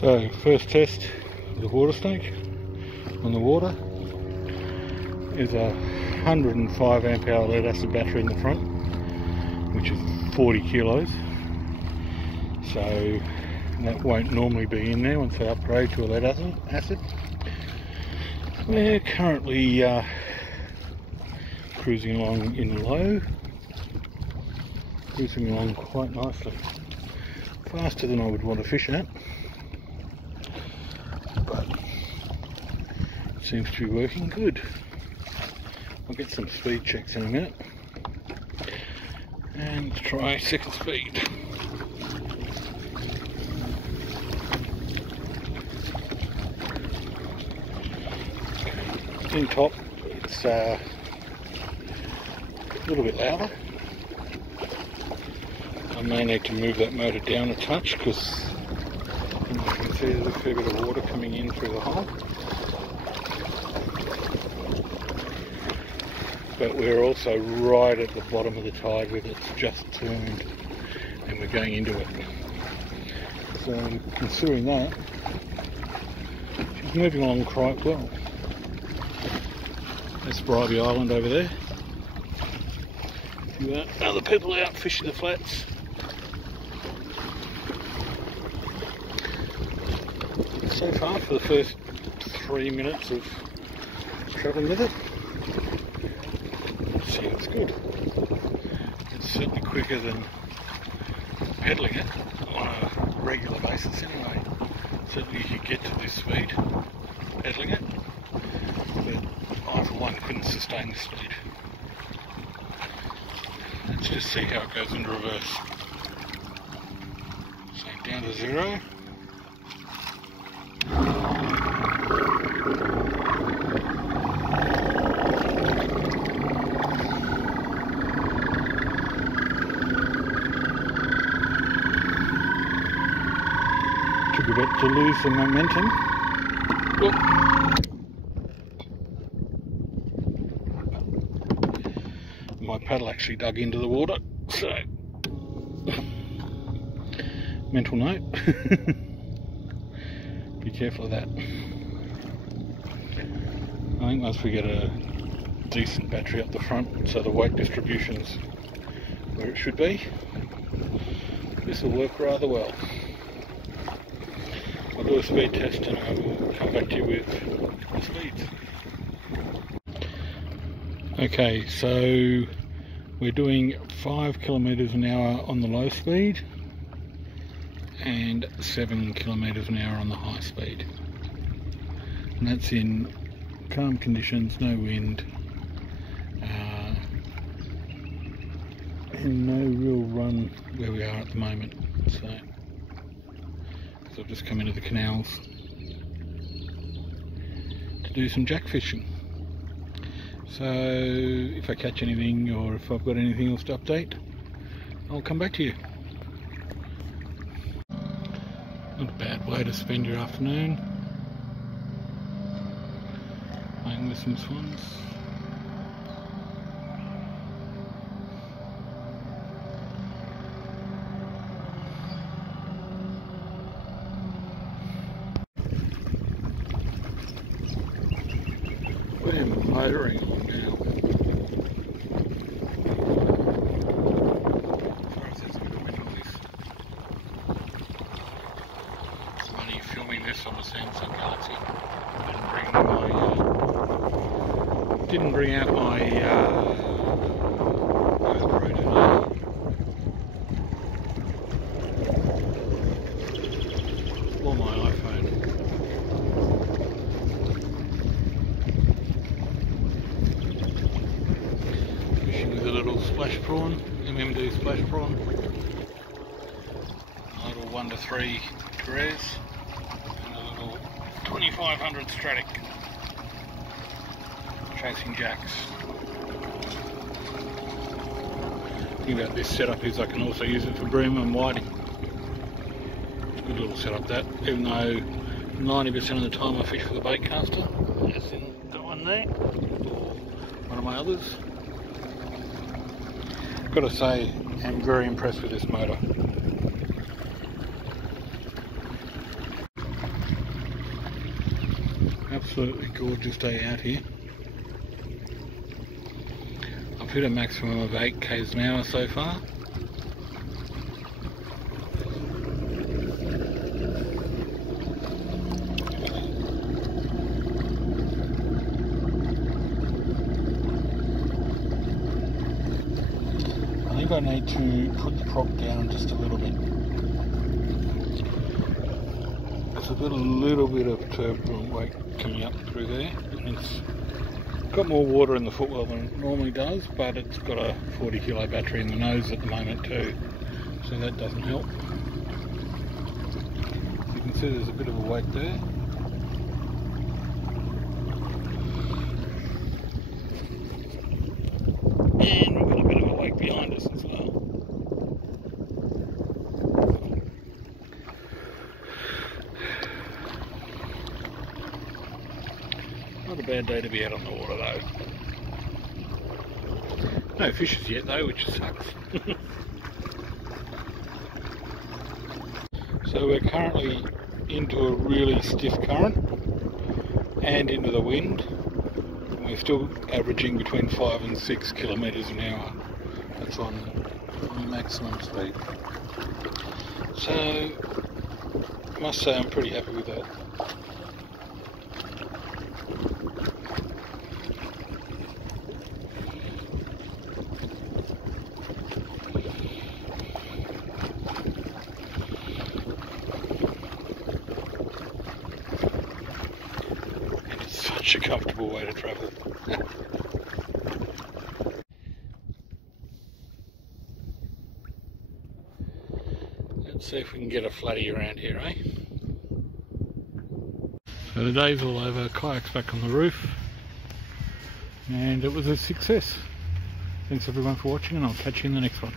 So first test of the Watersnake on the water is a 105 amp hour lead acid battery in the front, which is 40 kilos. So that won't normally be in there once they upgrade to a lead acid. We're currently cruising along in low, cruising along quite nicely, faster than I would want to fish at, but it seems to be working good. I'll get some speed checks in a minute and try second speed. In top, it's a little bit louder. I may need to move that motor down a touch because you can see there's a fair bit of water coming in through the hole. But we're also right at the bottom of the tide where it's just turned and we're going into it. So considering that, she's moving along quite well. That's Bribey Island over there. See that? Other people out fishing the flats. So far, for the first 3 minutes of travelling with it, it's good. It's certainly quicker than pedalling it on a regular basis anyway. Certainly you could get to this speed pedalling it, but I for one couldn't sustain the speed. Let's just see how it goes into reverse. So down to 0. Took a bit to lose the momentum. Oh. My paddle actually dug into the water, so mental note. Be careful of that. I think once we get a decent battery up the front, so the weight distribution's where it should be, this will work rather well. I'll do a speed test and I will come back to you with the speeds. Okay, so we're doing 5 kilometers an hour on the low speed and 7 kilometers an hour on the high speed. And that's in calm conditions, no wind, and no real run where we are at the moment. So I've just come into the canals to do some jack fishing. So if I catch anything or if I've got anything else to update, I'll come back to you. Not a bad way to spend your afternoon, playing with some swans. We're motoring along now. As far as there's a bit of wind noise. I'm only filming this on the Samsung Galaxy. Didn't bring out my GoPro today. Or my iPhone. Fishing with a little splash prawn, MMD splash prawn. A little 1 to 3 Therese and a little 2500 Stratic. Chasing jacks. The thing about this setup is I can also use it for bream and whiting. It's a good little setup that, even though 90% of the time I fish with a bait caster, as in that one there, or one of my others. I've got to say, I'm very impressed with this motor. absolutely gorgeous day out here. I've hit a maximum of 8 k's an hour so far. I think I need to put the prop down just a little bit. There's a little bit of turbulent weight coming up through there, and it's got more water in the footwell than it normally does, but it's got a 40 kilo battery in the nose at the moment too, so that doesn't help. You can see there's a bit of a weight there. And we've got a bit of a wake behind us as well. Not a bad day to be out on the water though. No fishes yet though, which sucks. So we're currently into a really stiff current and into the wind. We're still averaging between 5 and 6 kilometres an hour. That's on maximum speed. So I must say I'm pretty happy with that. And it's such a comfortable way to travel. Let's see if we can get a flatty around here, eh? So the day's all over, kayak's back on the roof, and it was a success. Thanks everyone for watching, and I'll catch you in the next one.